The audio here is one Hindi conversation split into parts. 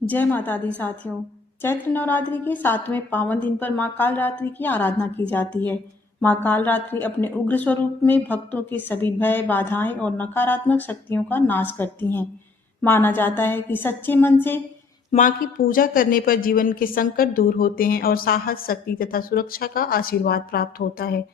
जय माता दी साथियों। चैत्र नवरात्रि के 7वें पावन दिन पर माँ कालरात्रि की आराधना की जाती है। माँ कालरात्रि अपने उग्र स्वरूप में भक्तों के सभी भय, बाधाएं और नकारात्मक शक्तियों का नाश करती हैं। माना जाता है कि सच्चे मन से माँ की पूजा करने पर जीवन के संकट दूर होते हैं और साहस, शक्ति तथा सुरक्षा का आशीर्वाद प्राप्त होता है।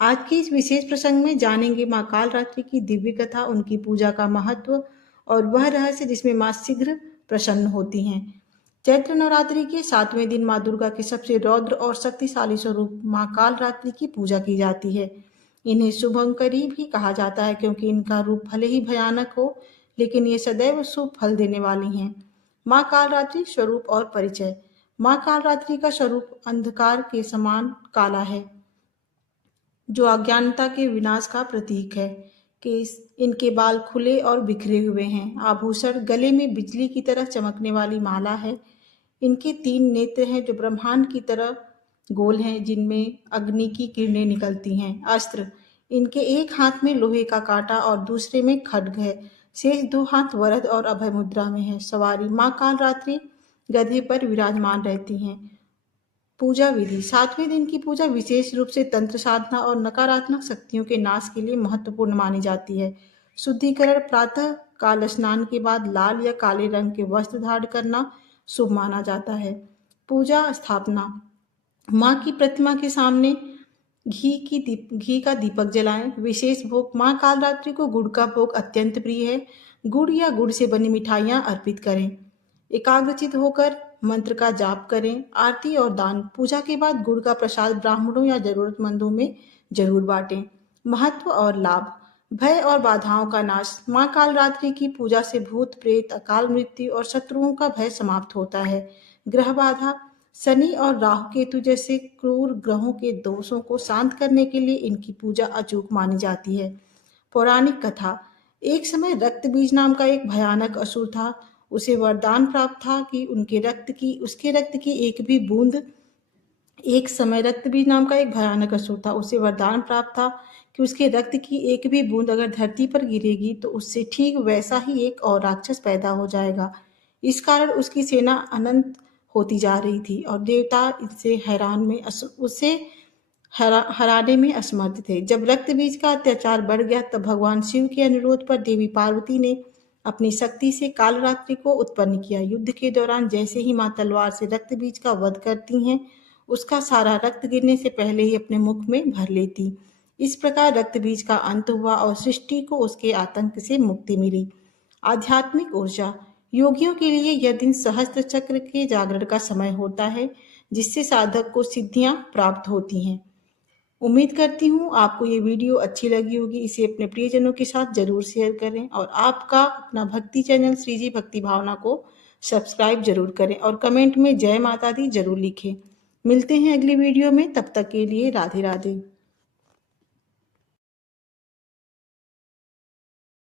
आज के इस विशेष प्रसंग में जानेंगे माँ कालरात्रि की दिव्य कथा, उनकी पूजा का महत्व और वह रहस्य जिसमें माँ शीघ्र प्रसन्न होती हैं। चैत्र नवरात्रि के 7वें दिन माँ दुर्गा के सबसे रौद्र और शक्तिशाली स्वरूप माँ कालरात्रि की पूजा की जाती है। इन्हें शुभंकरी भी कहा जाता है क्योंकि इनका रूप भले ही भयानक हो, लेकिन ये सदैव शुभ फल देने वाली हैं। माँ कालरात्रि स्वरूप और परिचय। माँ कालरात्रि का स्वरूप अंधकार के समान काला है, जो अज्ञानता के विनाश का प्रतीक है। केस, इनके बाल खुले और बिखरे हुए हैं। आभूषण, गले में बिजली की तरह चमकने वाली माला है। इनके 3 नेत्र हैं जो ब्रह्मांड की तरह गोल हैं, जिनमें अग्नि की किरणें निकलती हैं। अस्त्र, इनके एक हाथ में लोहे का कांटा और दूसरे में खड्ग है। शेष 2 हाथ वरद और अभय मुद्रा में है। सवारी, माँ कालरात्रि गधे पर विराजमान रहती हैं। पूजा विधि। 7वें दिन की पूजा विशेष रूप से तंत्र साधना और नकारात्मक शक्तियों के नाश के लिए महत्वपूर्ण मानी जाती है। शुद्धिकरण, प्रातः काल स्नान के बाद लाल या काले रंग के वस्त्र धारण करना शुभ माना जाता है। पूजा स्थापना। माँ की प्रतिमा के सामने घी का दीपक जलाएं। विशेष भोग। माँ कालरात्रि को गुड़ का भोग अत्यंत प्रिय है। गुड़ या गुड़ से बनी मिठाइयाँ अर्पित करें। एकाग्रचित होकर मंत्र का जाप करें। आरती और दान। पूजा के बाद गुड़ का प्रसाद ब्राह्मणों या जरूरतमंदों में जरूर बांटें। महत्व और लाभ। भय और बाधाओं का नाश। माँ कालरात्रि की पूजा से भूत प्रेत, अकाल मृत्यु और शत्रुओं का भय समाप्त होता है। ग्रह बाधा। शनि और राहु केतु जैसे क्रूर ग्रहों के दोषों को शांत करने के लिए इनकी पूजा अचूक मानी जाती है। पौराणिक कथा। एक समय रक्त बीज नाम का एक भयानक असुर था। उसे वरदान प्राप्त था कि उसके रक्त की एक भी बूंद एक समय रक्तबीज नाम का एक भयानक असुर था। उसे वरदान प्राप्त था कि उसके रक्त की एक भी बूंद अगर धरती पर गिरेगी तो उससे ठीक वैसा ही एक और राक्षस पैदा हो जाएगा। इस कारण उसकी सेना अनंत होती जा रही थी और देवता उसे हराने में असमर्थ थे। जब रक्त बीज का अत्याचार बढ़ गया तब भगवान शिव के अनुरोध पर देवी पार्वती ने अपनी शक्ति से कालरात्रि को उत्पन्न किया। युद्ध के दौरान जैसे ही मां तलवार से रक्त बीज का वध करती हैं, उसका सारा रक्त गिरने से पहले ही अपने मुख में भर लेती। इस प्रकार रक्त बीज का अंत हुआ और सृष्टि को उसके आतंक से मुक्ति मिली। आध्यात्मिक ऊर्जा। योगियों के लिए यह दिन सहस्त्र चक्र के जागरण का समय होता है, जिससे साधक को सिद्धियां प्राप्त होती हैं। उम्मीद करती हूँ आपको ये वीडियो अच्छी लगी होगी। इसे अपने प्रियजनों के साथ जरूर शेयर करें और आपका अपना भक्ति चैनल श्री जी भक्ति भावना को सब्सक्राइब जरूर करें और कमेंट में जय माता दी जरूर लिखें। मिलते हैं अगली वीडियो में, तब तक के लिए राधे राधे।